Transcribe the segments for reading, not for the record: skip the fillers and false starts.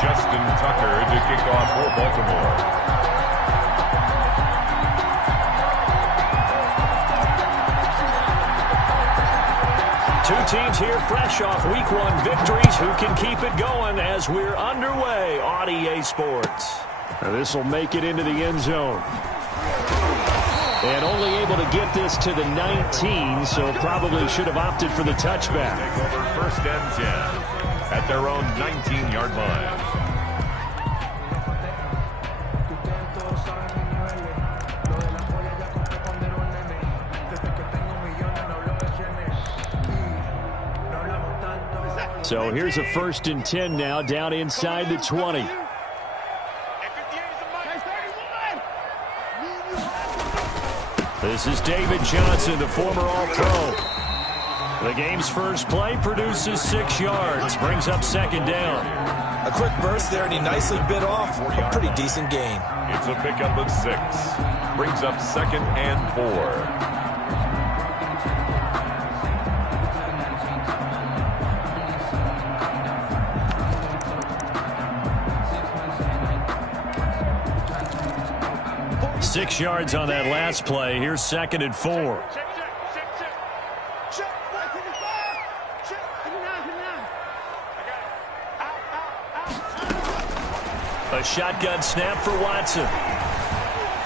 Justin Tucker to kick off for Baltimore. Two teams here fresh off Week 1 victories. Who can keep it going as we're underway on EA Sports? This will make it into the end zone. And only able to get this to the 19, so probably should have opted for the touchback. Take over 1st and 10 at their own 19-yard line. So here's a 1st and 10 now, down inside the 20. This is David Johnson, the former All-Pro. The game's first play produces 6 yards, brings up 2nd down. A quick burst there, and he nicely bit off a pretty decent gain. It's a pickup of 6. Brings up 2nd and 4. Six yards on that last play. Here's 2nd and 4. A shotgun snap for Watson.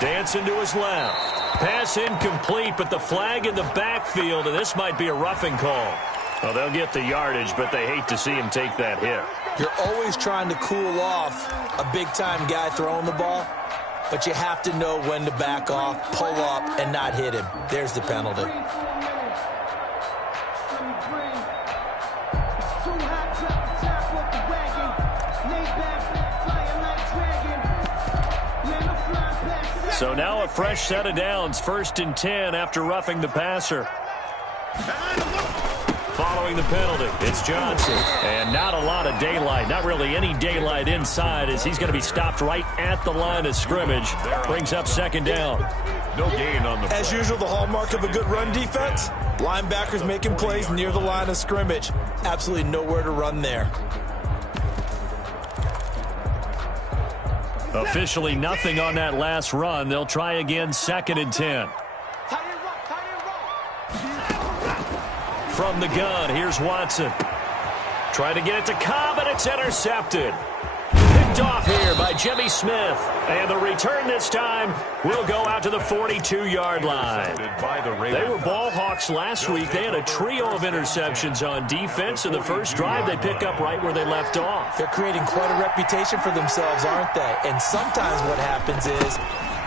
Dancing to his left. Pass incomplete, but the flag in the backfield, and this might be a roughing call. Well, they'll get the yardage, but they hate to see him take that hit. You're always trying to cool off a big-time guy throwing the ball, but you have to know when to back off, pull up, and not hit him. There's the penalty. So now a fresh set of downs, 1st and 10 after roughing the passer. Following the penalty, it's Johnson. And not a lot of daylight, not really any daylight inside, as he's going to be stopped right at the line of scrimmage. Brings up 2nd down. No gain on the play. As usual, the hallmark of a good run defense, linebackers making plays near the line of scrimmage. Absolutely nowhere to run there. Officially nothing on that last run. They'll try again, 2nd and 10. From the gun, here's Watson. Trying to get it to Cobb, and it's intercepted. Picked off here by Jimmy Smith. And the return this time will go out to the 42-yard line. They were ball hawks last week. They had a trio of interceptions on defense. In the first drive, they pick up right where they left off. They're creating quite a reputation for themselves, aren't they? And sometimes what happens is,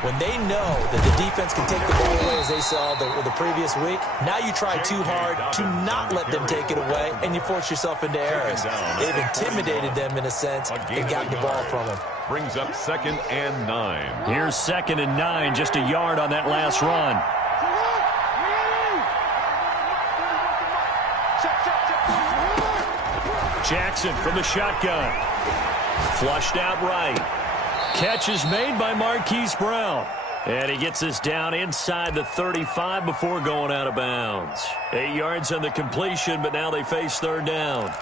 when they know that the defense can take the ball away as they saw the previous week, now you try too hard to not let them take it away, and you force yourself into errors. They've intimidated them in a sense and gotten the ball from them. Brings up 2nd and 9. Here's 2nd and 9, just a yard on that last run. Jackson from the shotgun. Flushed out right. Catch is made by Marquise Brown. And he gets us down inside the 35 before going out of bounds. 8 yards on the completion, but now they face 3rd down.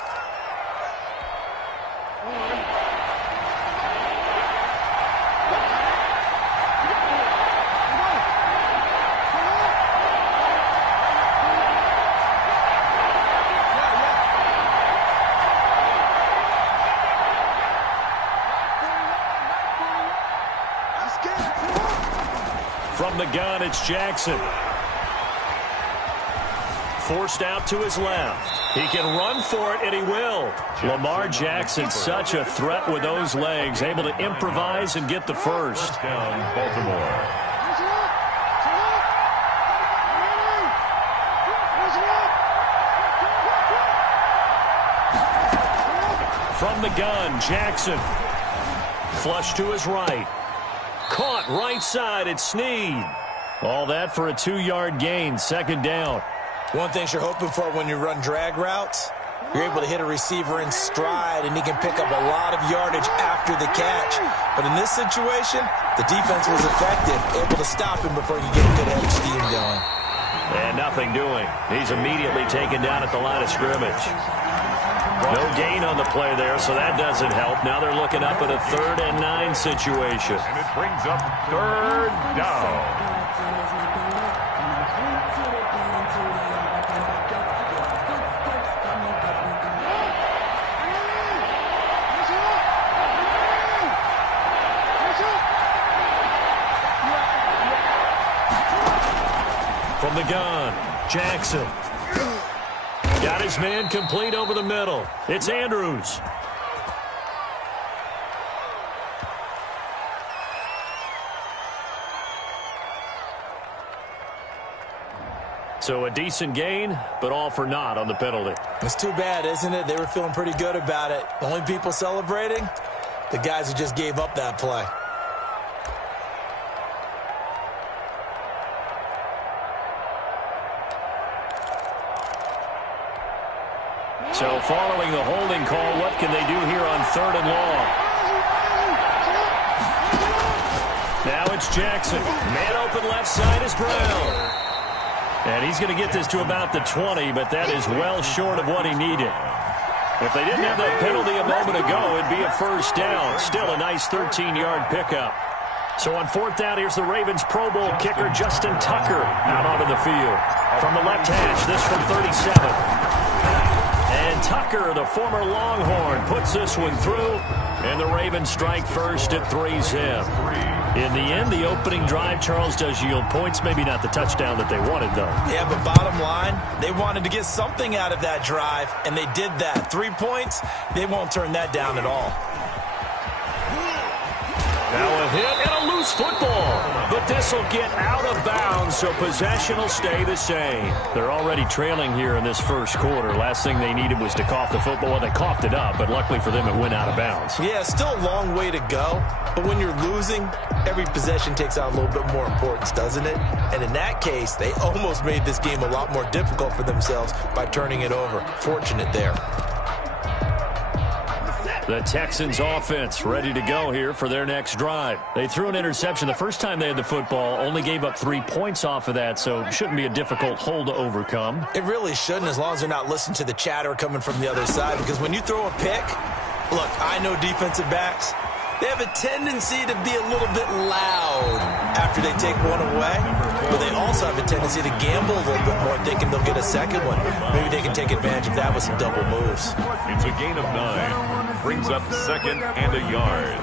From the gun, it's Jackson. Forced out to his left. He can run for it, and he will. Lamar Jackson, such a threat with those legs, able to improvise and get the first. Down, Baltimore. From the gun, Jackson. Flush to his right. Caught right side, it's Snead. All that for a 2-yard gain, 2nd down. One thing you're hoping for when you run drag routes, you're able to hit a receiver in stride, and he can pick up a lot of yardage after the catch. But in this situation, the defense was effective, able to stop him before you get a good head of steam going. And nothing doing. He's immediately taken down at the line of scrimmage. No gain on the play there, so that doesn't help. Now they're looking up at a 3rd and 9 situation. And it brings up 3rd down. From the gun, Jackson. Got his man complete over the middle. It's Andrews. So a decent gain, but all for naught on the penalty. It's too bad, isn't it? They were feeling pretty good about it. The only people celebrating, the guys who just gave up that play. So following the holding call, what can they do here on 3rd and long? Now it's Jackson. Man open left side is Brown. And he's going to get this to about the 20, but that is well short of what he needed. If they didn't have that penalty a moment ago, it'd be a 1st down. Still a nice 13-yard pickup. So on 4th down, here's the Ravens Pro Bowl kicker Justin Tucker out onto the field. From the left hash, this from 37. And Tucker, the former Longhorn, puts this one through, and the Ravens strike first at 3-zip. In the end, the opening drive, Charles, does yield points. Maybe not the touchdown that they wanted, though. Yeah, but bottom line, they wanted to get something out of that drive, and they did that. 3 points, they won't turn that down at all. Now a hit and a loose football. But this will get out of bounds, so possession will stay the same. They're already trailing here in this 1st quarter. Last thing they needed was to cough the football. Well, they coughed it up, but luckily for them, it went out of bounds. Yeah, still a long way to go. But when you're losing, every possession takes on a little bit more importance, doesn't it? And in that case, they almost made this game a lot more difficult for themselves by turning it over. Fortunate there. The Texans offense ready to go here for their next drive. They threw an interception the first time they had the football, only gave up 3 points off of that, so it shouldn't be a difficult hole to overcome. It really shouldn't, as long as they're not listening to the chatter coming from the other side, because when you throw a pick, look, I know defensive backs, they have a tendency to be a little bit loud after they take one away, but they also have a tendency to gamble a little bit more, thinking they'll get a second one. Maybe they can take advantage of that with some double moves. It's a gain of 9. Brings up 2nd and a yard.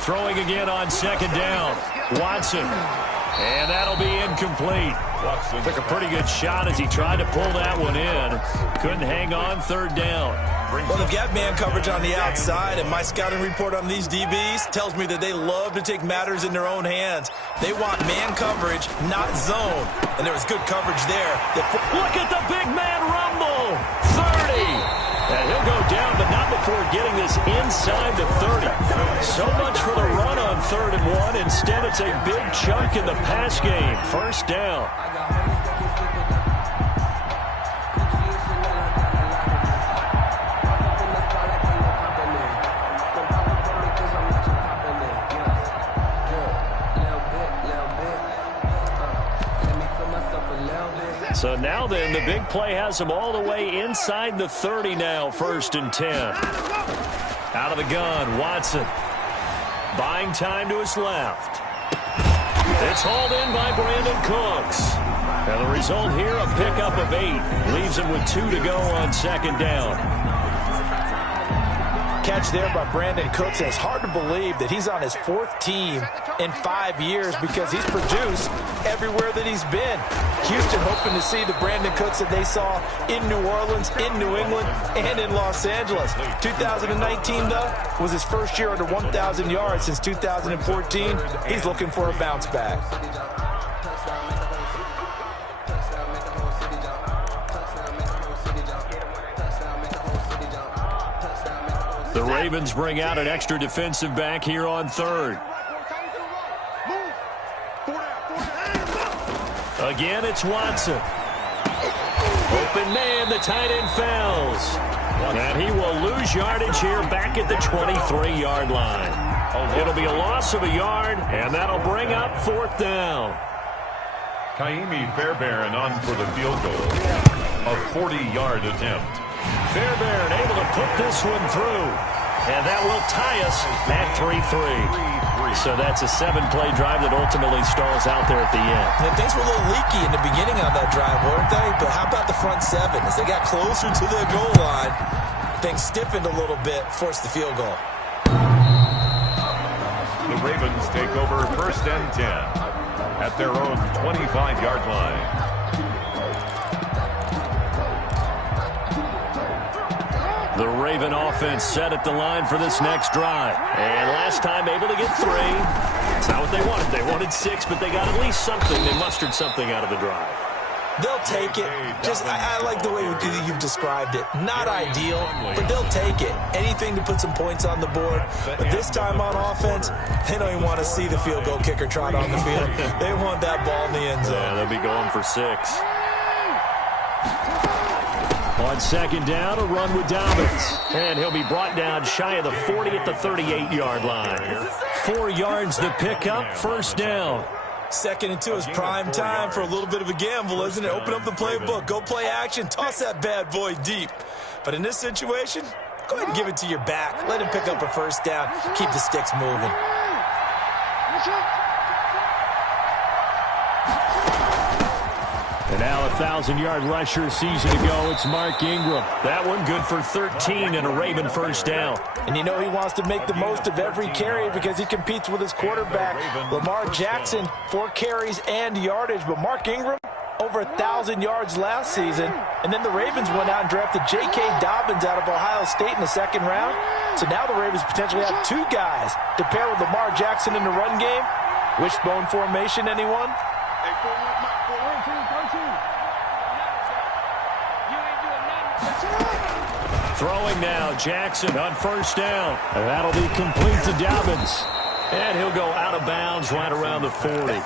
Throwing again on 2nd down. Watson. And that'll be incomplete. Watson took a pretty good shot as he tried to pull that one in. Couldn't hang on 3rd down. Well, they've got man coverage on the outside, and my scouting report on these DBs tells me that they love to take matters in their own hands. They want man coverage, not zone. And there was good coverage there. Look at the big man rumble. 30. And he'll go down, but not before getting this inside the 30. So much for the run on 3rd and 1. Instead, it's a big chunk in the pass game. 1st down. So now then, the big play has them all the way inside the 30 now, 1st and 10. Out of the gun, Watson. Buying time to his left. It's hauled in by Brandon Cooks. And the result here, a pickup of 8. Leaves him with 2 to go on 2nd down. Catch there by Brandon Cooks, and it's hard to believe that he's on his 4th team in 5 years because he's produced everywhere that he's been. Houston hoping to see the Brandon Cooks that they saw in New Orleans, in New England, and in Los Angeles. 2019, though, was his first year under 1,000 yards since 2014. He's looking for a bounce back. The Ravens bring out an extra defensive back here on 3rd. Again, it's Watson. Open man, the tight end fails. And he will lose yardage here back at the 23-yard line. It'll be a loss of a yard, and that'll bring up 4th down. Kaimi Fairbairn on for the field goal. A 40-yard attempt. Fairbairn able to put this one through. And that will tie us at 3-3. So that's a 7-play drive that ultimately stalls out there at the end. And things were a little leaky in the beginning on that drive, weren't they? But how about the front seven? As they got closer to the goal line, things stiffened a little bit, forced the field goal. The Ravens take over 1st and 10 at their own 25-yard line. The Raven offense set at the line for this next drive. And last time able to get 3. That's not what they wanted. They wanted 6, but they got at least something. They mustered something out of the drive. They'll take it. I like the way you've described it. Not ideal, but they'll take it. Anything to put some points on the board. But this time on offense, they don't even want to see the field goal kicker trot on the field. They want that ball in the end zone. Yeah, they'll be going for 6. On 2nd down, a run with Dobbins. And he'll be brought down shy of the 40 at the 38-yard line. 4 yards to pick up, 1st down. 2nd and 2 is prime time for a little bit of a gamble, isn't it? Open up the playbook, go play action, toss that bad boy deep. But in this situation, go ahead and give it to your back. Let him pick up a 1st down. Keep the sticks moving. And now a 1,000-yard rusher season to go. It's Mark Ingram. That one good for 13 and a Raven 1st down. And you know he wants to make the most of every carry because he competes with his quarterback. Lamar Jackson, 4 carries and yardage. But Mark Ingram, over 1,000 yards last season. And then the Ravens went out and drafted J.K. Dobbins out of Ohio State in the 2nd round. So now the Ravens potentially have 2 guys to pair with Lamar Jackson in the run game. Wishbone formation, anyone? Throwing now, Jackson on 1st down. And that'll be complete to Dobbins. And he'll go out of bounds right around the 40.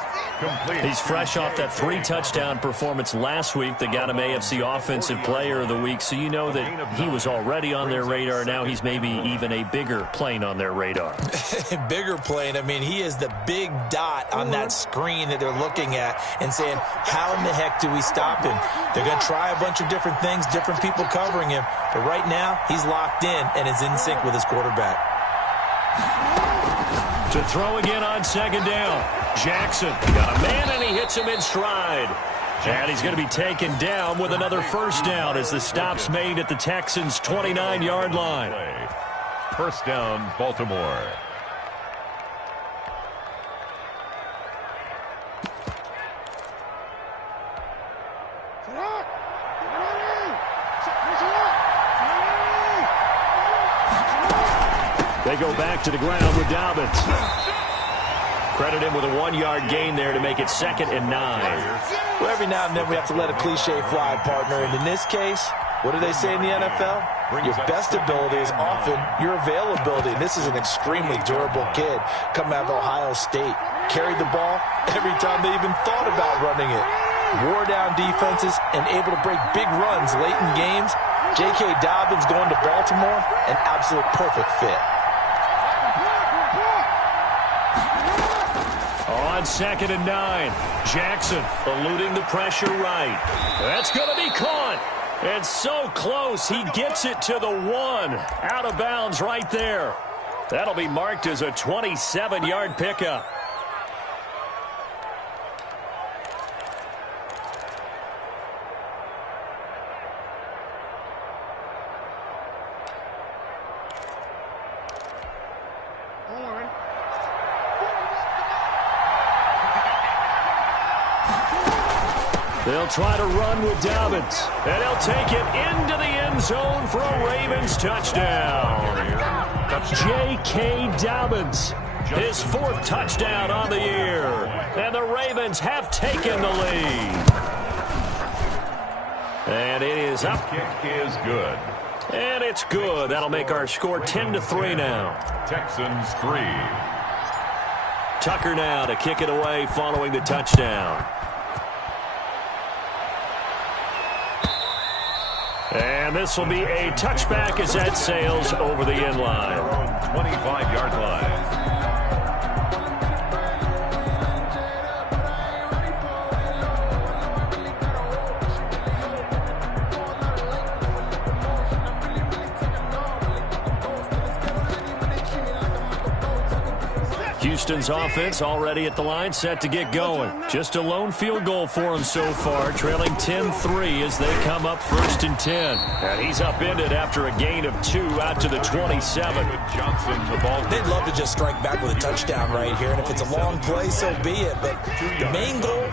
He's fresh off that 3-touchdown performance last week that got him AFC Offensive Player of the Week. So you know that he was already on their radar. Now he's maybe even a bigger plane on their radar. Bigger plane. I mean, he is the big dot on that screen that they're looking at and saying, how in the heck do we stop him? They're going to try a bunch of different things, different people covering him. But right now, he's locked in and is in sync with his quarterback. To throw again on 2nd down. Jackson got a man, and he hits him in stride. And he's going to be taken down with another 1st down as the stop's made at the Texans' 29-yard line. 1st down, Baltimore. They go back to the ground with Dobbins. Credit him with a 1-yard gain there to make it 2nd and 9. Well, every now and then we have to let a cliche fly, partner. And in this case, what do they say in the NFL? Your best ability is often your availability. And this is an extremely durable kid coming out of Ohio State. Carried the ball every time they even thought about running it. Wore down defenses and able to break big runs late in games. J.K. Dobbins going to Baltimore, an absolute perfect fit. On 2nd and 9, Jackson eluding the pressure right. That's going to be caught. And so close, he gets it to the 1. Out of bounds right there. That'll be marked as a 27-yard pickup. They'll try to run with Dobbins, and he'll take it into the end zone for a Ravens touchdown. J.K. Dobbins, his 4th touchdown on the year, and the Ravens have taken the lead. And it is up. Kick is good. And it's good. That'll make our score 10-3 now. Texans 3. Tucker now to kick it away following the touchdown. And this will be a touchback as that sails over the end line. 25-yard line. Houston's offense already at the line, set to get going. Just a lone field goal for him so far, trailing 10-3 as they come up 1st and 10. And he's upended after a gain of 2 out to the 27. They'd love to just strike back with a touchdown right here, and if it's a long play, so be it. But the main goal,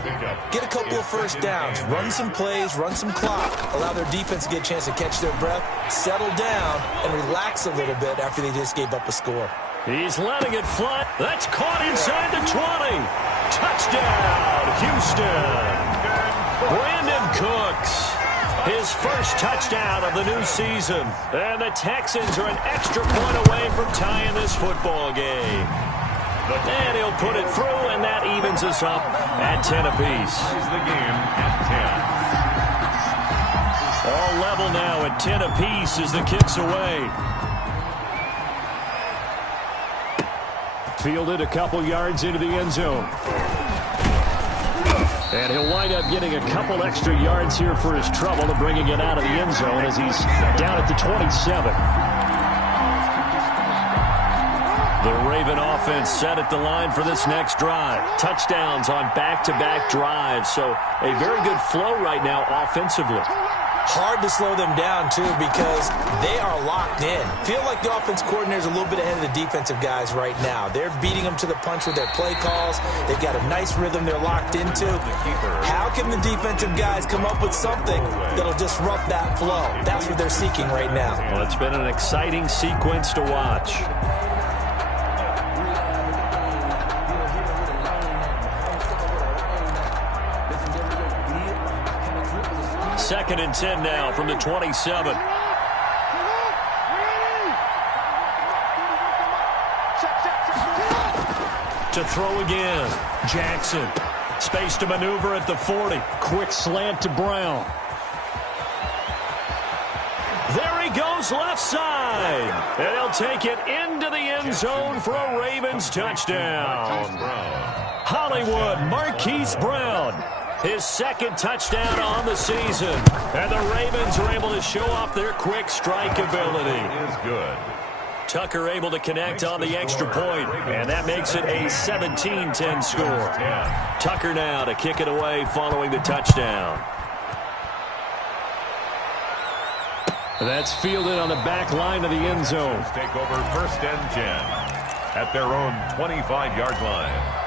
get a couple of first downs, run some plays, run some clock, allow their defense to get a chance to catch their breath, settle down, and relax a little bit after they just gave up a score. He's letting it fly. That's caught inside the 20. Touchdown, Houston. Brandon Cooks, his first touchdown of the new season. And the Texans are an extra point away from tying this football game. And he'll put it through, and that evens us up at 10 apiece. The game at 10. All level now at 10 apiece as the kick's away. Fielded a couple yards into the end zone. And he'll wind up getting a couple extra yards here for his trouble to bringing it out of the end zone as he's down at the 27. The Raven offense set at the line for this next drive. Touchdowns on back-to-back drives, so a very good flow right now offensively. Hard to slow them down, too, because they are locked in. Feel like the offense coordinator is a little bit ahead of the defensive guys right now. They're beating them to the punch with their play calls. They've got a nice rhythm they're locked into. How can the defensive guys come up with something that'll disrupt that flow? That's what they're seeking right now. Well, it's been an exciting sequence to watch. 2nd and 10 now from the 27. To throw again. Jackson. Space to maneuver at the 40. Quick slant to Brown. There he goes left side. And he'll take it into the end zone for a Ravens touchdown. Hollywood Marquise Brown. His 2nd touchdown on the season. And the Ravens are able to show off their quick strike ability. Is good. Tucker able to connect on the extra point, and that makes it a 17-10 score. Tucker now to kick it away following the touchdown. That's fielded on the back line of the end zone. Take over 1st and 10 at their own 25-yard line.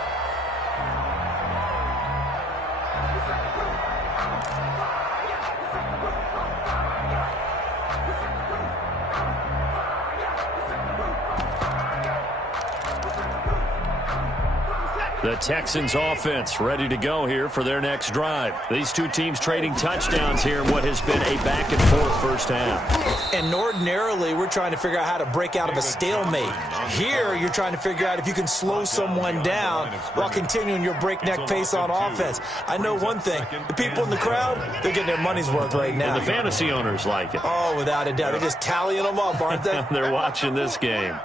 The Texans offense ready to go here for their next drive. These two teams trading touchdowns here in what has been a back-and-forth first half. And ordinarily, we're trying to figure out how to break out of a stalemate. Here, you're trying to figure out if you can slow someone down while continuing your breakneck pace on offense. I know one thing. The people in the crowd, they're getting their money's worth right now. And the fantasy owners like it. Oh, without a doubt. They're just tallying them up, aren't they? They're watching this game.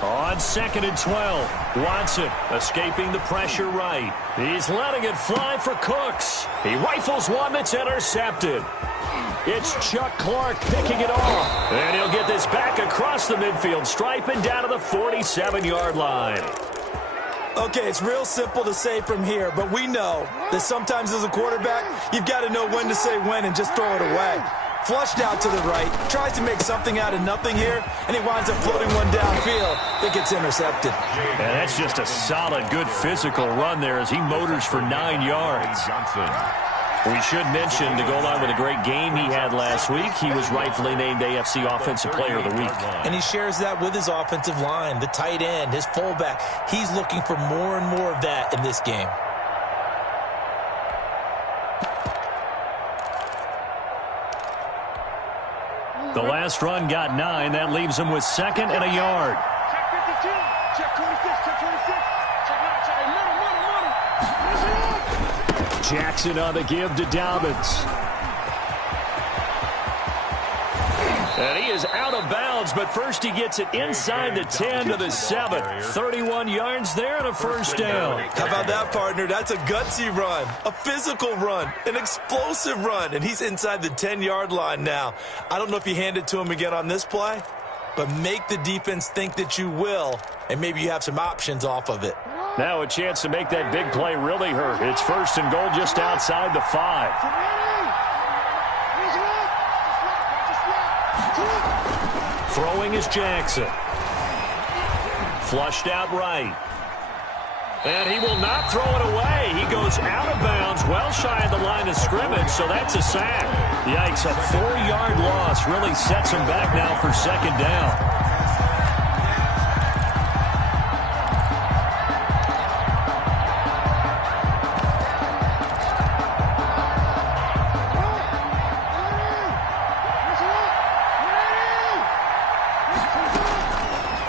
On 2nd and 12, Watson escaping the pressure right. He's letting it fly for Cooks. He rifles one that's intercepted. It's Chuck Clark picking it off. And he'll get this back across the midfield stripe and down to the 47-yard line. Okay, it's real simple to say from here, but we know that sometimes as a quarterback, you've got to know when to say when and just throw it away. Flushed out to the right, tries to make something out of nothing here, and he winds up floating one downfield that gets intercepted. And that's just a solid, good physical run there as he motors for 9 yards. We should mention, to go along with a great game he had last week, he was rightfully named AFC Offensive Player of the Week. And he shares that with his offensive line, the tight end, his fullback. He's looking for more and more of that in this game. The last run got 9. That leaves him with 2nd and a yard. Check 52. Check 26. Check 26. Check 9. Jackson on the give to Dobbins. And he is out of bounds, but first he gets it inside the 10 to the 7. 31 yards there and a first down. How about that, partner? That's a gutsy run, a physical run, an explosive run, and he's inside the 10-yard line now. I don't know if you hand it to him again on this play, but make the defense think that you will, and maybe you have some options off of it. Now a chance to make that big play really hurt. It's 1st and goal just outside the 5. Throwing is Jackson. Flushed out right. And he will not throw it away. He goes out of bounds, well shy of the line of scrimmage, so that's a sack. Yikes, a 4-yard loss really sets him back now for 2nd down.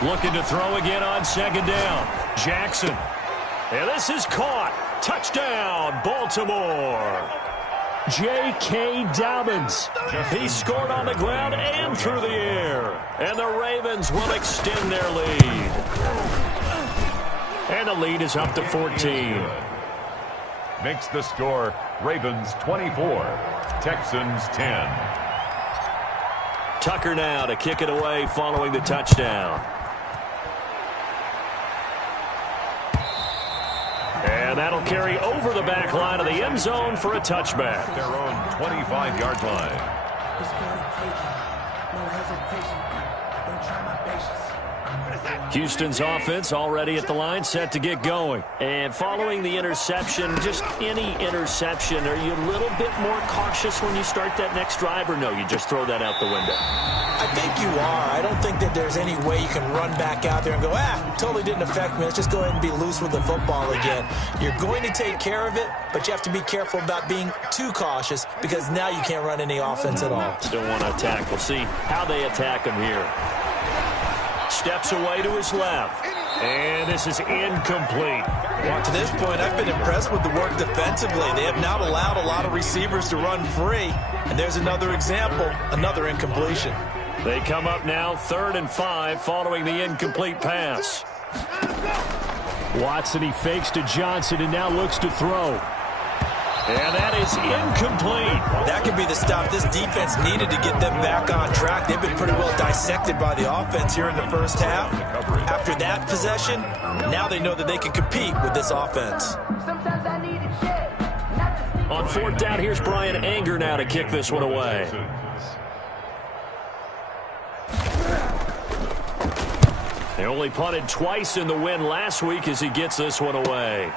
Looking to throw again on 2nd down. Jackson. And this is caught. Touchdown, Baltimore. J.K. Dobbins. He scored on the ground and through the air. And the Ravens will extend their lead. And the lead is up to 14. Makes the score Ravens 24, Texans 10. Tucker now to kick it away following the touchdown. And that'll carry over the back line of the end zone for a touchback. Their own 25-yard line. Houston's offense already at the line, set to get going. And following the interception, just any interception, are you a little bit more cautious when you start that next drive, or no, you just throw that out the window? I think you are. I don't think that there's any way you can run back out there and go, totally didn't affect me. Let's just go ahead and be loose with the football again. You're going to take care of it, but you have to be careful about being too cautious because now you can't run any offense at all. Still want to attack. We'll see how they attack him here. Steps away to his left. And this is incomplete. Well, to this point, I've been impressed with the work defensively. They have not allowed a lot of receivers to run free. And there's another example, another incompletion. They come up now 3rd and 5 following the incomplete pass. Watson, he fakes to Johnson and now looks to throw. And that is incomplete. That could be the stop this defense needed to get them back on track. They've been pretty well dissected by the offense here in the first half. After that possession, now they know that they can compete with this offense. On 4th down, here's Brian Anger now to kick this one away. They only punted twice in the win last week as he gets this one away.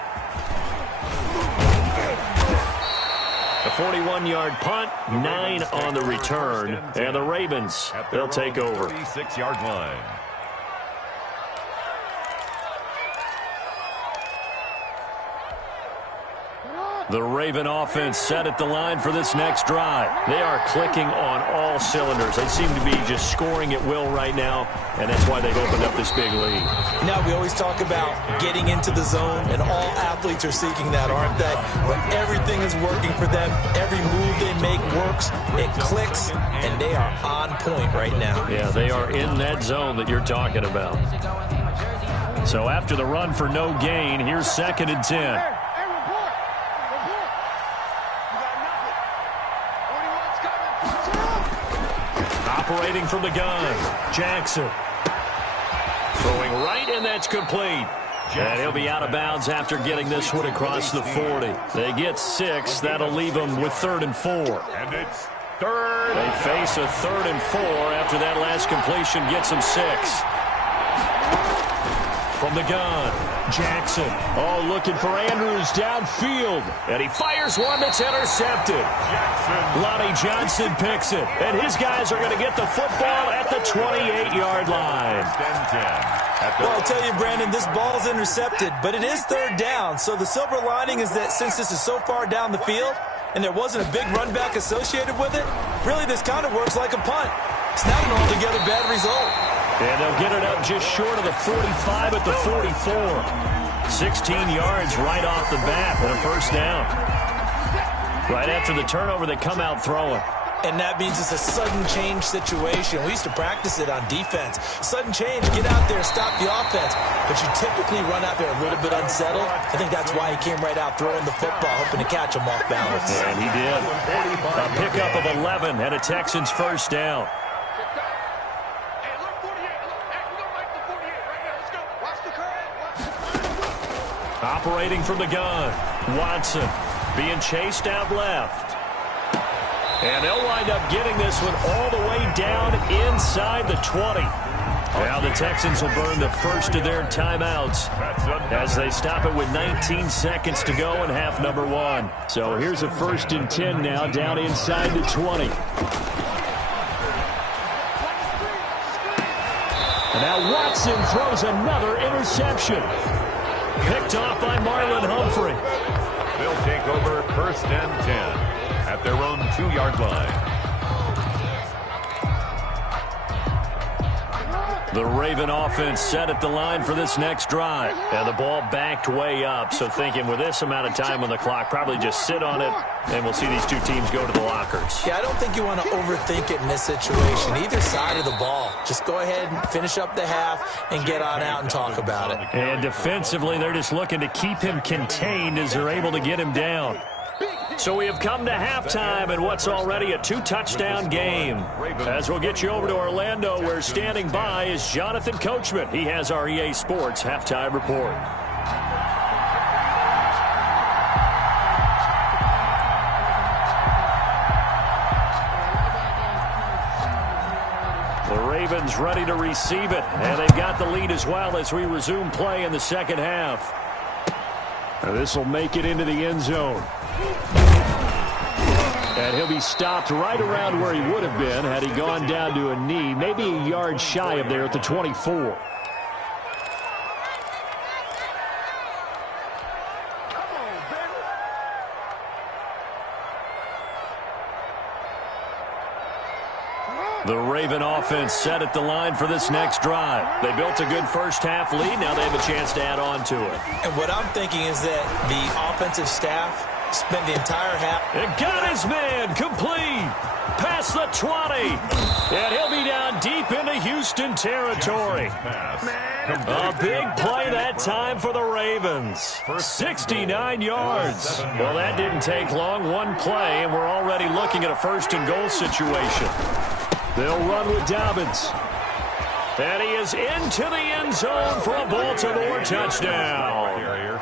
A 41-yard punt, 9 on the return, and the Ravens, they'll take over. 36-yard line. The Raven offense set at the line for this next drive. They are clicking on all cylinders. They seem to be just scoring at will right now, and that's why they've opened up this big lead. Now, we always talk about getting into the zone, and all athletes are seeking that, aren't they? When everything is working for them, every move they make works, it clicks, and they are on point right now. Yeah, they are in that zone that you're talking about. So after the run for no gain, here's 2nd and 10. Operating from the gun, Jackson. Throwing right, and that's complete. And he'll be out of bounds after getting this one across the 40. They get 6. That'll leave them with 3rd and 4. And it's 3rd. They face a 3rd and 4 after that last completion gets them 6. From the gun, Jackson. Oh, looking for Andrews downfield. And he fires one that's intercepted. Lonnie Johnson picks it. And his guys are going to get the football at the 28-yard line. Well, I'll tell you, Brandon, this ball is intercepted, but it is 3rd down. So the silver lining is that since this is so far down the field and there wasn't a big run back associated with it, really this kind of works like a punt. It's not an altogether bad result. And they'll get it up just short of the 45 at the 44. 16 yards right off the bat with a 1st down. Right after the turnover, they come out throwing. And that means it's a sudden change situation. We used to practice it on defense. Sudden change, get out there, stop the offense. But you typically run out there a little bit unsettled. I think that's why he came right out throwing the football, hoping to catch him off balance. And he did. A pickup of 11 and a Texans 1st down. Operating from the gun, Watson being chased out left. And they'll wind up getting this one all the way down inside the 20. Now the Texans will burn the first of their timeouts as they stop it with 19 seconds to go in half number 1. So here's a 1st and 10 now down inside the 20. And now Watson throws another interception. Picked off by Marlon Humphrey. They'll take over 1st and 10 at their own 2-yard line. The Raven offense set at the line for this next drive. And the ball backed way up, so thinking with this amount of time on the clock, probably just sit on it, and we'll see these two teams go to the lockers. Yeah, I don't think you want to overthink it in this situation. Either side of the ball. Just go ahead and finish up the half and get on out and talk about it. And defensively, they're just looking to keep him contained as they're able to get him down. So we have come to halftime in what's already a 2-touchdown game. As we'll get you over to Orlando, where standing by is Jonathan Coachman. He has our EA Sports halftime report. The Ravens ready to receive it, and they've got the lead as well as we resume play in the second half. This will make it into the end zone. And he'll be stopped right around where he would have been had he gone down to a knee, maybe a yard shy of there at the 24. The Raven offense set at the line for this next drive. They built a good first-half lead. Now they have a chance to add on to it. And what I'm thinking is that the offensive staff spent the entire half. And got his man complete. Past the 20. And he'll be down deep into Houston territory. A big play that time for the Ravens. 69 yards. Well, that didn't take long. One play, and we're already looking at a 1st and goal situation. They'll run with Dobbins. And he is into the end zone for a Baltimore touchdown.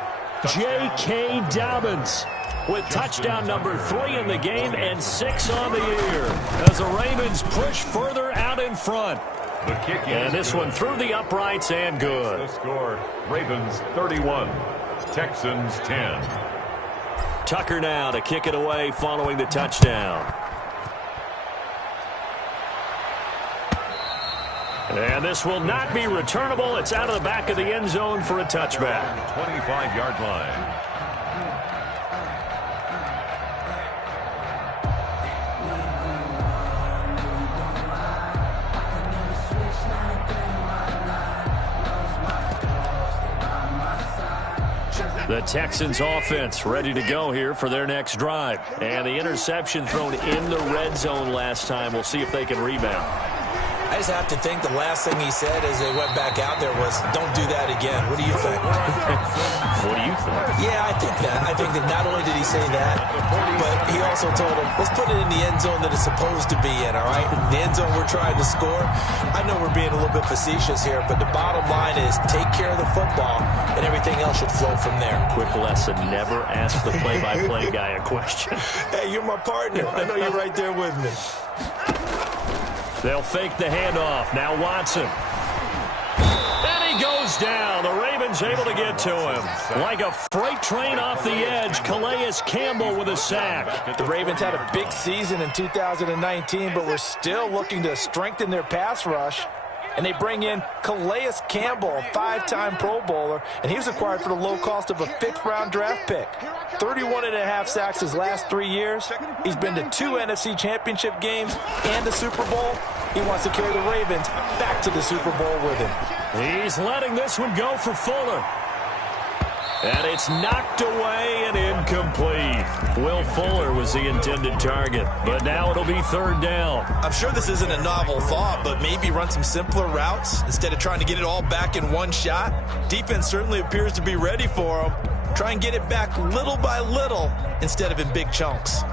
J.K. Dobbins with touchdown number 3 in the game and 6 on the year as the Ravens push further out in front. And this one through the uprights and good. The score, Ravens 31, Texans 10. Tucker now to kick it away following the touchdown. And this will not be returnable. It's out of the back of the end zone for a touchback. 25-yard line. The Texans offense ready to go here for their next drive. And the interception thrown in the red zone last time. We'll see if they can rebound. I just have to think the last thing he said as they went back out there was, don't do that again. What do you think? What do you think? Yeah, I think that. I think that not only did he say that, but he also told him, let's put it in the end zone that it's supposed to be in, all right? The end zone we're trying to score. I know we're being a little bit facetious here, but the bottom line is take care of the football, and everything else should flow from there. Quick lesson, never ask the play-by-play guy a question. Hey, you're my partner. I know you're right there with me. They'll fake the handoff. Now Watson. And he goes down. The Ravens able to get to him. Like a freight train off the edge, Calais Campbell with a sack. The Ravens had a big season in 2019, but we're still looking to strengthen their pass rush. And they bring in Calais Campbell, a 5-time Pro Bowler, and he was acquired for the low cost of a 5th-round draft pick. 31.5 sacks his last 3 years. He's been to 2 NFC Championship games and the Super Bowl. He wants to carry the Ravens back to the Super Bowl with him. He's letting this one go for Fuller. And it's knocked away and incomplete. Will Fuller was the intended target, but now it'll be 3rd down. I'm sure this isn't a novel thought, but maybe run some simpler routes instead of trying to get it all back in one shot. Defense certainly appears to be ready for him. Try and get it back little by little instead of in big chunks.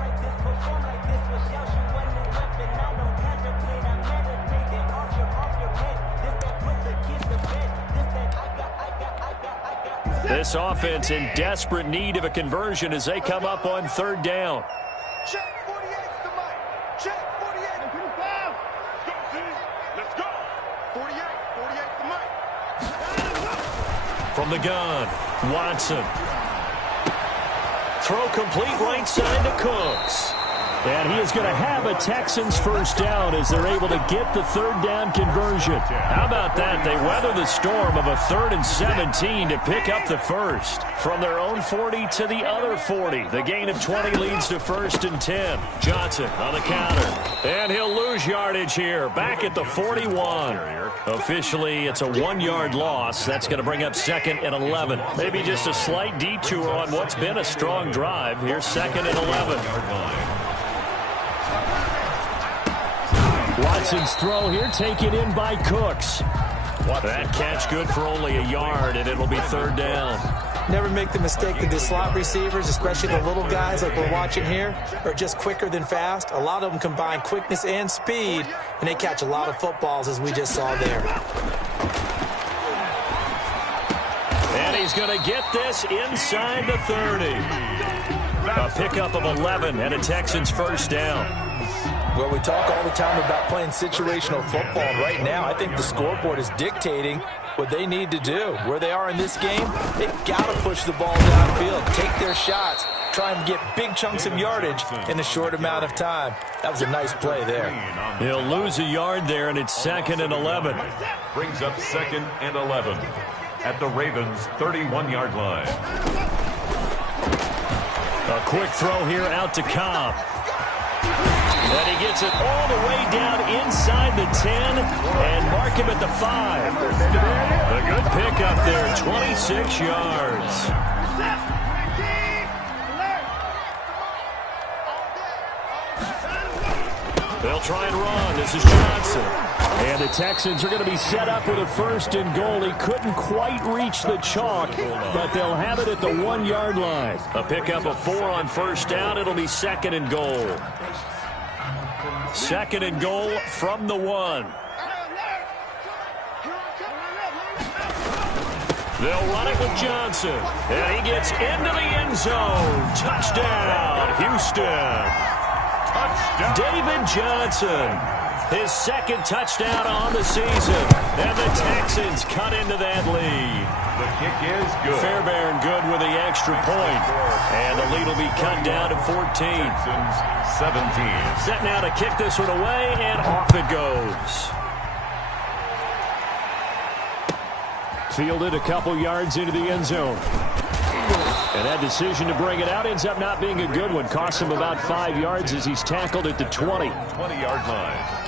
This offense in desperate need of a conversion as they come up on third down. Check 48's the mic. Check 48. Let's go. 48's the mic. From the gun, Watson. Throw complete right side to Cooks. And he is going to have a Texans first down as they're able to get the third down conversion. How about that? They weather the storm of a 3rd and 17 to pick up the first. From their own 40 to the other 40. The gain of 20 leads to 1st and 10. Johnson on the counter. And he'll lose yardage here. Back at the 41. Officially, it's a 1-yard loss. That's going to bring up 2nd and 11. Maybe just a slight detour on what's been a strong drive. Here's 2nd and 11. Watson's throw here taken in by Cooks. That catch good for only a yard, and it'll be 3rd down. Never make the mistake that the slot receivers, especially the little guys like we're watching here, are just quicker than fast. A lot of them combine quickness and speed, and they catch a lot of footballs, as we just saw there. And he's going to get this inside the 30. A pickup of 11 and a Texans first down. Well, we talk all the time about playing situational football, and right now I think the scoreboard is dictating what they need to do. Where they are in this game, they've got to push the ball downfield, take their shots, try and get big chunks of yardage in a short amount of time. That was a nice play there. He'll lose a yard there, and it's 2nd and 11. Brings up 2nd and 11 at the Ravens' 31-yard line. A quick throw here out to Cobb. And he gets it all the way down inside the 10 and mark him at the 5. A good pickup there, 26 yards. They'll try and run. This is Johnson. And the Texans are going to be set up with a 1st and goal. He couldn't quite reach the chalk, but they'll have it at the 1-yard line. A pickup of 4 on first down. It'll be 2nd and goal. 2nd and goal from the 1. They'll run it with Johnson. And he gets into the end zone. Touchdown, Houston. Touchdown. David Johnson. His 2nd touchdown on the season. And the Texans cut into that lead. The kick is good. Fairbairn good with the extra point. And the lead will be cut down to 14. 17. Set now to kick this one away, and off it goes. Fielded a couple yards into the end zone. And that decision to bring it out ends up not being a good one. Cost him about 5 yards as he's tackled at the 20. 20-yard line.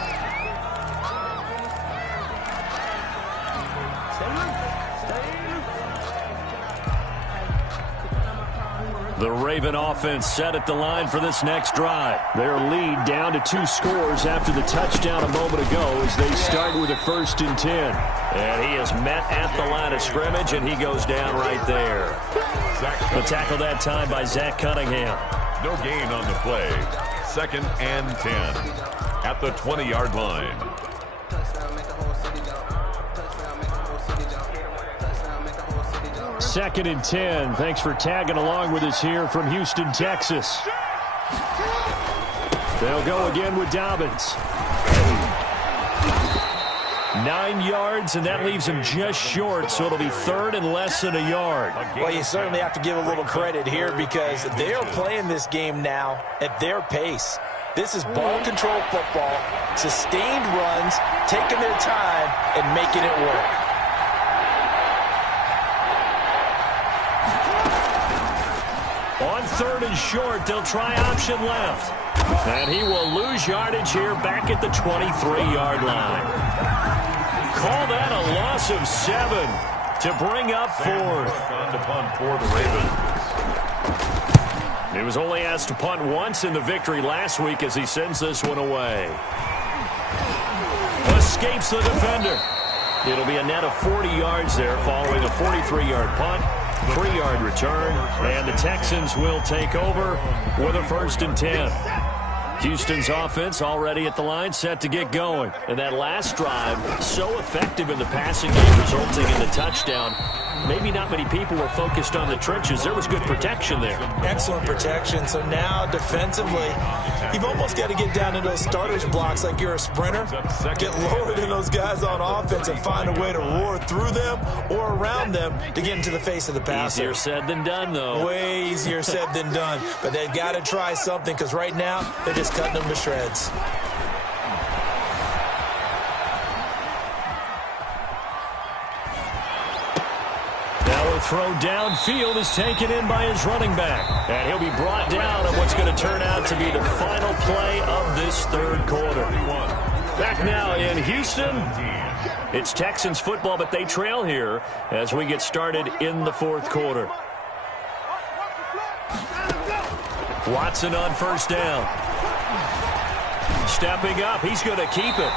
The Raven offense set at the line for this next drive. Their lead down to 2 scores after the touchdown a moment ago as they start with a 1st and 10. And he is met at the line of scrimmage, and he goes down right there. The tackle that time by Zach Cunningham. No gain on the play. 2nd and 10 at the 20-yard line. Second and 10. Thanks for tagging along with us here from Houston, Texas. They'll go again with Dobbins. 9 yards, and that leaves him just short, so it'll be 3rd and less than a yard. Well, you certainly have to give a little credit here because they are playing this game now at their pace. This is ball control football, sustained runs, taking their time, and making it work. On 3rd and short, they'll try option left. And he will lose yardage here back at the 23-yard line. Call that a loss of 7 to bring up 4th. On to punt for the Ravens. He was only asked to punt once in the victory last week as he sends this one away. Escapes the defender. It'll be a net of 40 yards there following a 43-yard punt. 3-yard return, and the Texans will take over with a 1st and 10. Houston's offense already at the line, set to get going. And that last drive, so effective in the passing game, resulting in the touchdown. maybe not many people were focused on the trenches. There was good protection there. Excellent protection. So now defensively, you've almost got to get down to those starters blocks like you're a sprinter. Get lower than those guys on offense and find a way to roar through them or around them to get into the face of the passer. Easier said than done, though. Way easier said than done. But they've got to try something because right now they're just cutting them to shreds. Throw downfield is taken in by his running back. And he'll be brought down on what's going to turn out to be the final play of this third quarter. Back now in Houston, it's Texans football, but they trail here as we get started in the fourth quarter. Watson on first down. Stepping up, he's going to keep it.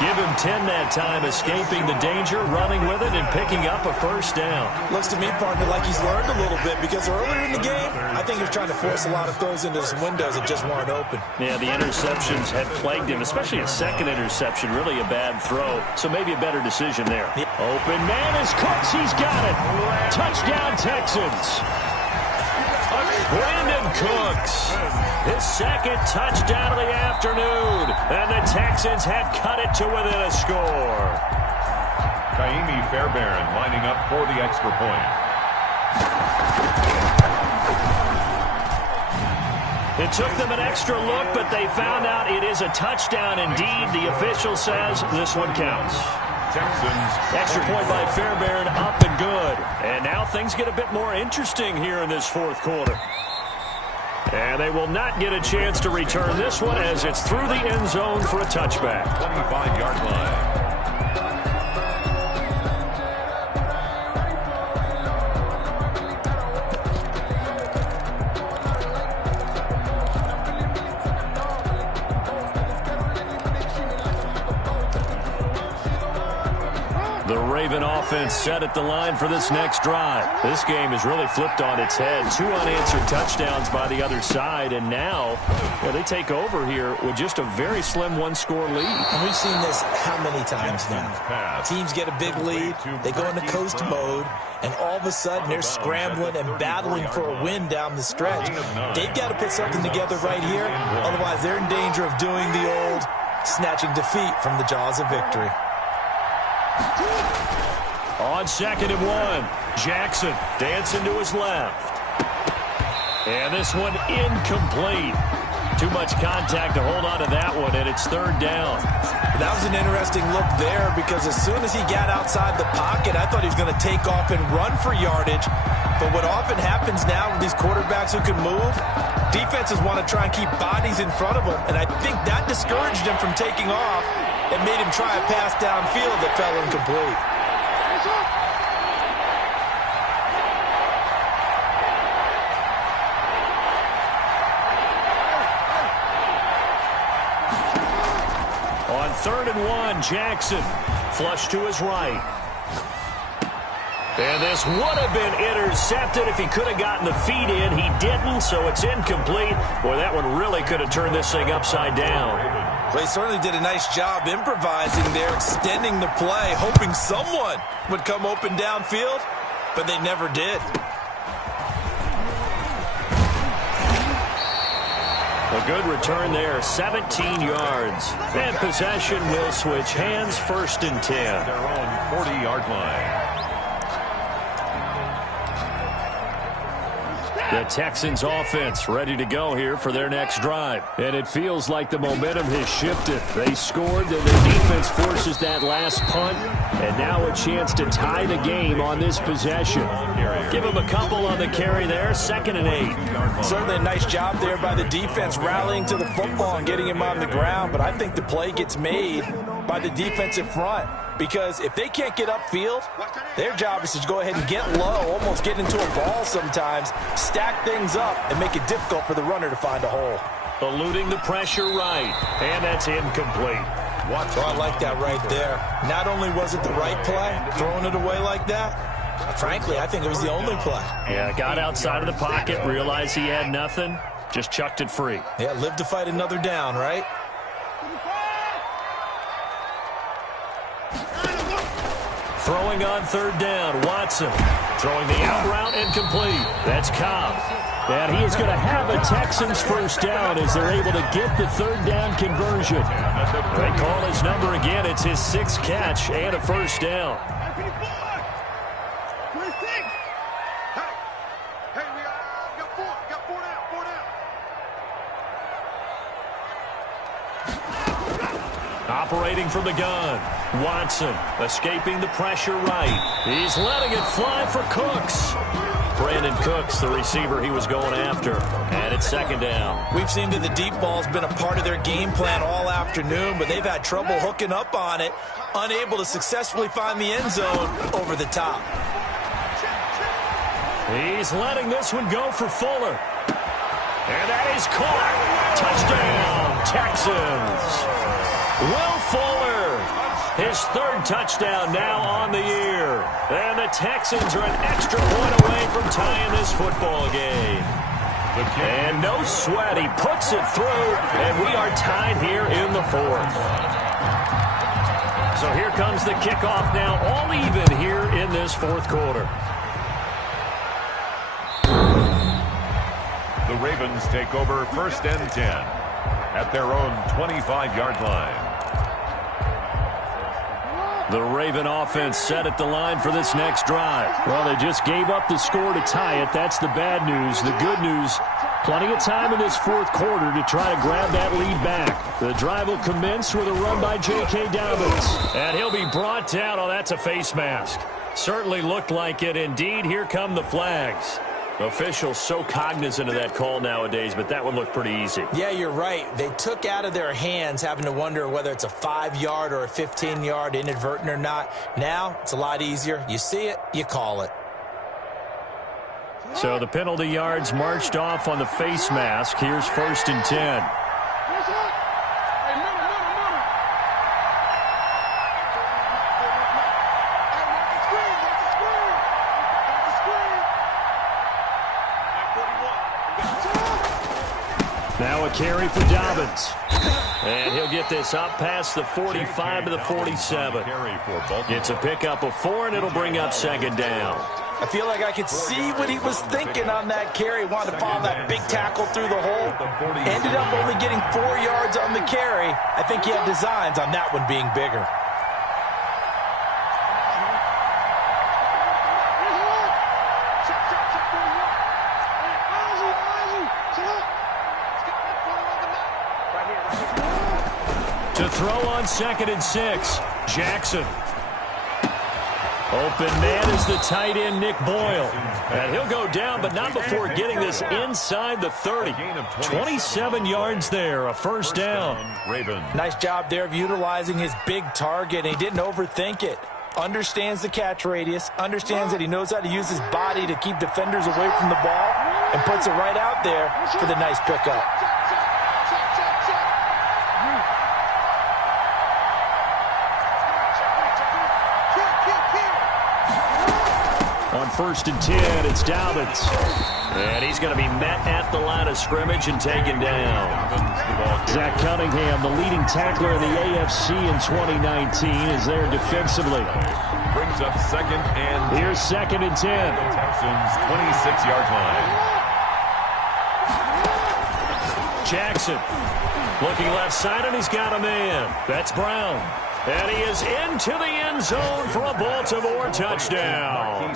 Give him 10 that time, escaping the danger, running with it, and picking up a first down. Looks to me, partner, like he's learned a little bit because earlier in the game, I think he was trying to force a lot of throws into some windows that just weren't open. Yeah, the interceptions had plagued him, especially a second interception, really a bad throw. So maybe a better decision there. Yeah. Open man is Cooks. He's got it. Touchdown, Texans. Brandon Cooks, his second touchdown of the afternoon, and the Texans have cut it to within a score. Kaimi Fairbairn lining up for the extra point. It took them an extra look, but they found out it is a touchdown indeed. The official says this one counts. Texans. Extra point by Fairbairn, up and good. And now things get a bit more interesting here in this fourth quarter. And they will not get a chance to return this one as it's through the end zone for a touchback. 25-yard line. The Raven offense set at the line for this next drive. This game is really flipped on its head. 2 unanswered touchdowns by the other side, and now they take over here with just a very slim one-score lead. And we've seen this how many times now? Teams get a big lead, they go into coast mode, and all of a sudden they're scrambling and battling for a win down the stretch. They've got to put something together right here, otherwise they're in danger of doing the old snatching defeat from the jaws of victory. On 2nd and 1, Jackson dancing to his left. And this one incomplete. Too much contact to hold on to that one, and it's 3rd down. That was an interesting look there because as soon as he got outside the pocket, I thought he was going to take off and run for yardage. But what often happens now with these quarterbacks who can move, defenses want to try and keep bodies in front of them, and I think that discouraged him from taking off and made him try a pass downfield that fell incomplete. On 3rd and 1, Jackson flush to his right. And this would have been intercepted if he could have gotten the feet in. He didn't, so it's incomplete. Boy, that one really could have turned this thing upside down. Well, he certainly did a nice job improvising there, extending the play, hoping someone would come open downfield, but they never did. A good return there, 17 yards. And possession will switch hands, 1st and 10. Their own 40-yard line. The Texans offense ready to go here for their next drive. And it feels like the momentum has shifted. They scored, and the defense forces that last punt. And now a chance to tie the game on this possession. Give him a couple on the carry there, 2nd and 8. Certainly a nice job there by the defense rallying to the football and getting him on the ground. But I think the play gets made by the defensive front. Because if they can't get upfield, their job is to go ahead and get low, almost get into a ball sometimes, stack things up, and make it difficult for the runner to find a hole. Eluding the pressure right, and that's incomplete. Oh, I like that right there. Not only was it the right play, throwing it away like that, frankly, I think it was the only play. Yeah, got outside of the pocket, realized he had nothing, just chucked it free. Yeah, live to fight another down, right? Throwing on third down, Watson. Throwing the out route incomplete. That's Cobb. And he is going to have a Texans first down as they're able to get the third down conversion. They call his number again. It's his 6th catch and a first down. Operating from the gun, Watson escaping the pressure right. He's letting it fly for Cooks. Brandon Cooks, the receiver he was going after. And it's second down. We've seen that the deep ball's been a part of their game plan all afternoon, but they've had trouble hooking up on it, unable to successfully find the end zone over the top. He's letting this one go for Fuller. And that is caught. Touchdown, Texans. Will Fuller, his 3rd touchdown now on the year. And the Texans are an extra point away from tying this football game. And no sweat, he puts it through, and we are tied here in the 4th. So here comes the kickoff now, all even here in this 4th quarter. The Ravens take over 1st and 10 at their own 25-yard line. The Raven offense set at the line for this next drive. Well, they just gave up the score to tie it. That's the bad news. The good news, plenty of time in this 4th quarter to try to grab that lead back. The drive will commence with a run by J.K. Dobbins. And he'll be brought down. Oh, that's a face mask. Certainly looked like it. Indeed, here come the flags. Officials so cognizant of that call nowadays, but that one looked pretty easy. Yeah, you're right. They took out of their hands having to wonder whether it's a 5-yard or a 15-yard inadvertent or not. Now, it's a lot easier. You see it, you call it. So the penalty yards marched off on the face mask. Here's 1st and 10. Now a carry for Dobbins. And he'll get this up past the 45 to the 47. It's a pickup of 4, and it'll bring up 2nd down. I feel like I could see what he was thinking on that carry. Wanted to follow that big tackle through the hole. Ended up only getting 4 yards on the carry. I think he had designs on that one being bigger. To throw on 2nd and 6, Jackson. Open man is the tight end, Nick Boyle. And he'll go down, but not before getting this inside the 30. 27 yards there, a first down. Nice job there of utilizing his big target. He didn't overthink it. Understands the catch radius, understands that he knows how to use his body to keep defenders away from the ball, and puts it right out there for the nice pickup. On 1st and 10, it's Dobbins. And he's going to be met at the line of scrimmage and taken down. Zach Cunningham, the leading tackler in the AFC in 2019, is there defensively. Brings up 2nd and... Here's 2nd and 10. Texans 26-yard line. Jackson looking left side, and he's got a man. That's Brown. And he is into the end zone for a Baltimore touchdown.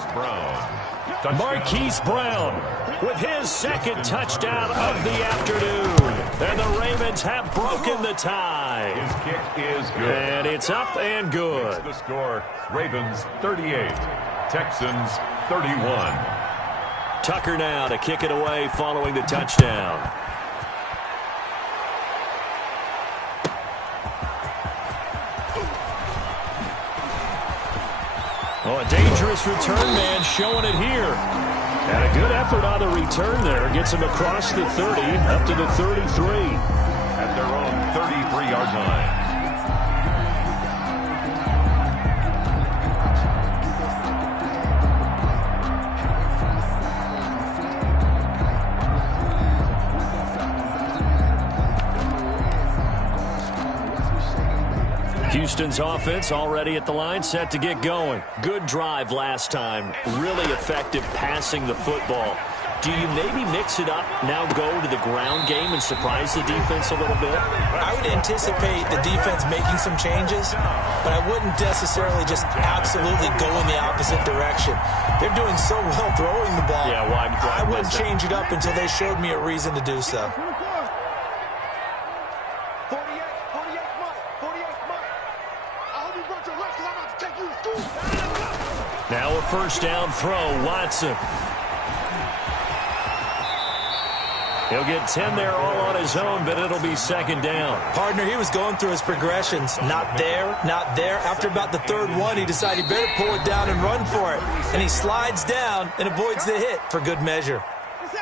Marquise Brown with his 2nd touchdown of the afternoon. And the Ravens have broken the tie. His kick is good. And it's up and good. The score, Ravens 38, Texans 31. Tucker now to kick it away following the touchdown. Oh, a dangerous return man showing it here. And a good effort on the return there. Gets him across the 30, up to the 33. At their own 33-yard line. Houston's offense already at the line, set to get going. Good drive last time. Really effective passing the football. Do you maybe mix it up, now go to the ground game and surprise the defense a little bit? I would anticipate the defense making some changes, but I wouldn't necessarily just absolutely go in the opposite direction. They're doing so well throwing the ball. Yeah, why I wouldn't change it up until they showed me a reason to do so. 48 Mike. 48 Mike. I hope you brought your left because I'm about to take you to school. Now a first down throw, Watson. He'll get 10 there all on his own, but it'll be second down. Partner, he was going through his progressions. Not there, not there. After about the third one, he decided he better pull it down and run for it. And he slides down and avoids the hit for good measure.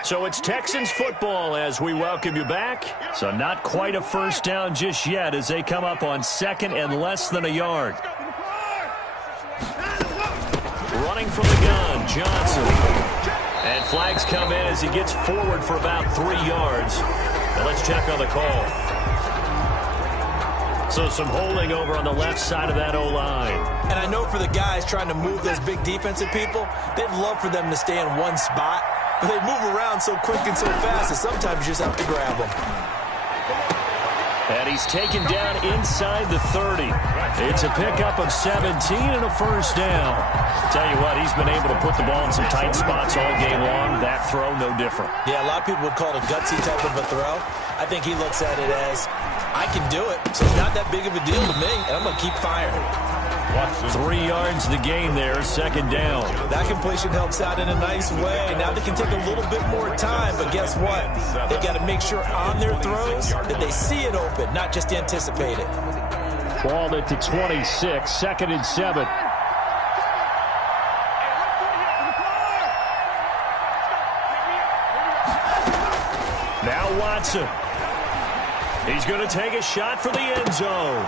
So it's Texans football as we welcome you back. So not quite a first down just yet as they come up on second and less than a yard. Running from the gun, Johnson. And flags come in as he gets forward for about 3 yards. Now let's check on the call. So some holding over on the left side of that O-line. And I know for the guys trying to move those big defensive people, they'd love for them to stay in one spot. But they move around so quick and so fast that sometimes you just have to grab them. And he's taken down inside the 30. It's a pickup of 17 and a first down. Tell you what, he's been able to put the ball in some tight spots all game long. That throw, no different. Yeah, a lot of people would call it a gutsy type of a throw. I think he looks at it as, I can do it, so it's not that big of a deal to me, and I'm going to keep firing. 3 yards the gain there, second down. That completion helps out in a nice way. Now they can take a little bit more time, but guess what? They've got to make sure on their throws that they see it open, not just anticipate it. Ball at the 26, second and 7. Now Watson. He's going to take a shot for the end zone.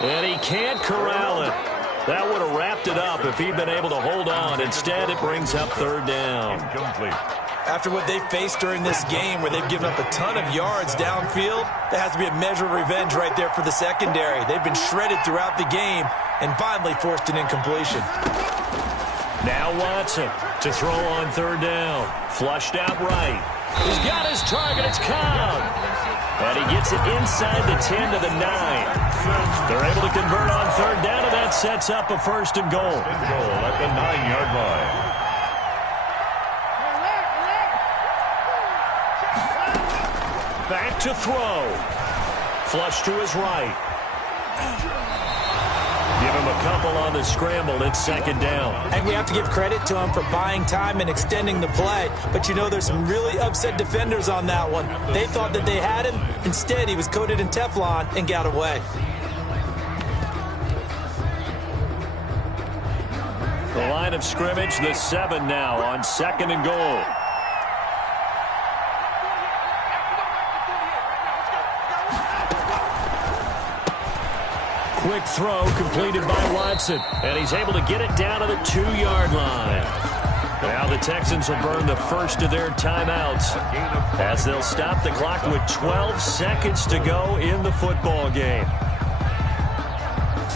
And he can't corral it. That would have wrapped it up if he'd been able to hold on. Instead, it brings up third down. Incomplete. After what they faced during this game where they've given up a ton of yards downfield, there has to be a measure of revenge right there for the secondary. They've been shredded throughout the game and finally forced an incompletion. Now Watson to throw on third down. Flushed out right. He's got his target. It's Cobb. And he gets it inside the 10 to the 9. They're able to convert on third down, and that sets up a first and goal. At the 9-yard line. Back to throw. Flush to his right. Give him a couple on the scramble. It's second down. And we have to give credit to him for buying time and extending the play. But you know, there's some really upset defenders on that one. They thought that they had him. Instead, he was coated in Teflon and got away. The line of scrimmage, the 7 now on second and goal. Quick throw completed by Watson, and he's able to get it down to the 2-yard line. Now the Texans will burn the first of their timeouts as they'll stop the clock with 12 seconds to go in the football game.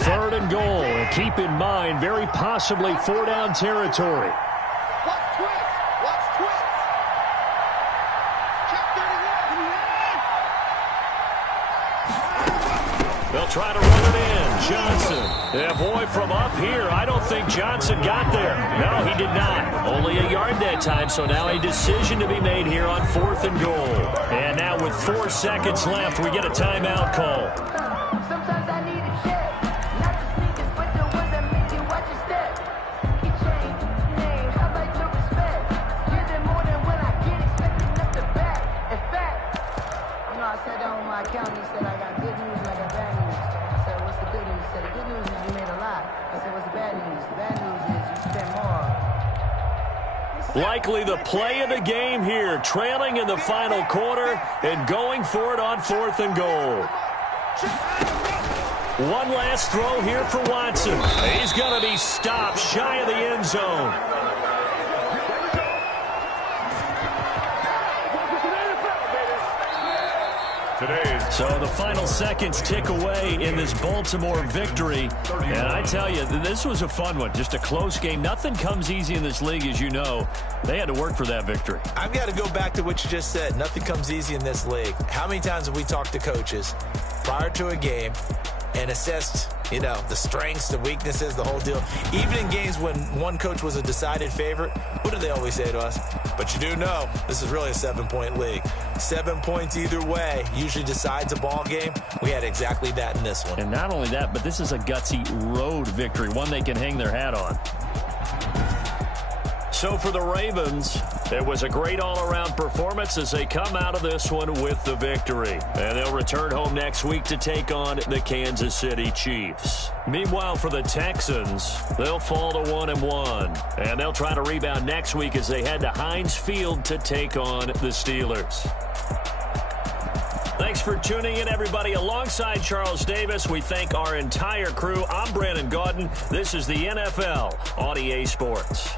Third and goal, and keep in mind, very possibly 4-down territory. Watch twist. Watch twist. Check 31. They'll try to run it in. Johnson. Yeah, boy, from up here, I don't think Johnson got there. No, he did not. Only a yard that time, so now a decision to be made here on 4th and goal. And now with 4 seconds left, we get a timeout call. Sometimes I need a check. Not the sneakers, but the ones that make you watch your step. He changed, name, I like your respect. Give them more than what I get, expecting up the back. In fact, you know, I sat down with my accountant, he said I got good news and I got bad news. I said, what's the good news? He said, the good news is you made a lot. I said, what's the bad news? The bad news is you spent more. Likely the play of the game here, trailing in the final quarter and going for it on 4th and goal. One last throw here for Watson. He's going to be stopped shy of the end zone. Today's So the final seconds tick away in this Baltimore victory. And I tell you, this was a fun one. Just a close game. Nothing comes easy in this league, as you know. They had to work for that victory. I've got to go back to what you just said. Nothing comes easy in this league. How many times have we talked to coaches prior to a game and assessed, the strengths, the weaknesses, the whole deal? Even in games when one coach was a decided favorite, what do they always say to us? But you do know this is really a 7-point league. 7 points either way usually decides a ball game. We had exactly that in this one. And not only that, but this is a gutsy road victory, one they can hang their hat on. So for the Ravens, it was a great all-around performance as they come out of this one with the victory. And they'll return home next week to take on the Kansas City Chiefs. Meanwhile, for the Texans, they'll fall to 1-1. And they'll try to rebound next week as they head to Heinz Field to take on the Steelers. Thanks for tuning in, everybody. Alongside Charles Davis, we thank our entire crew. I'm Brandon Gaudin. This is the NFL on EA Sports.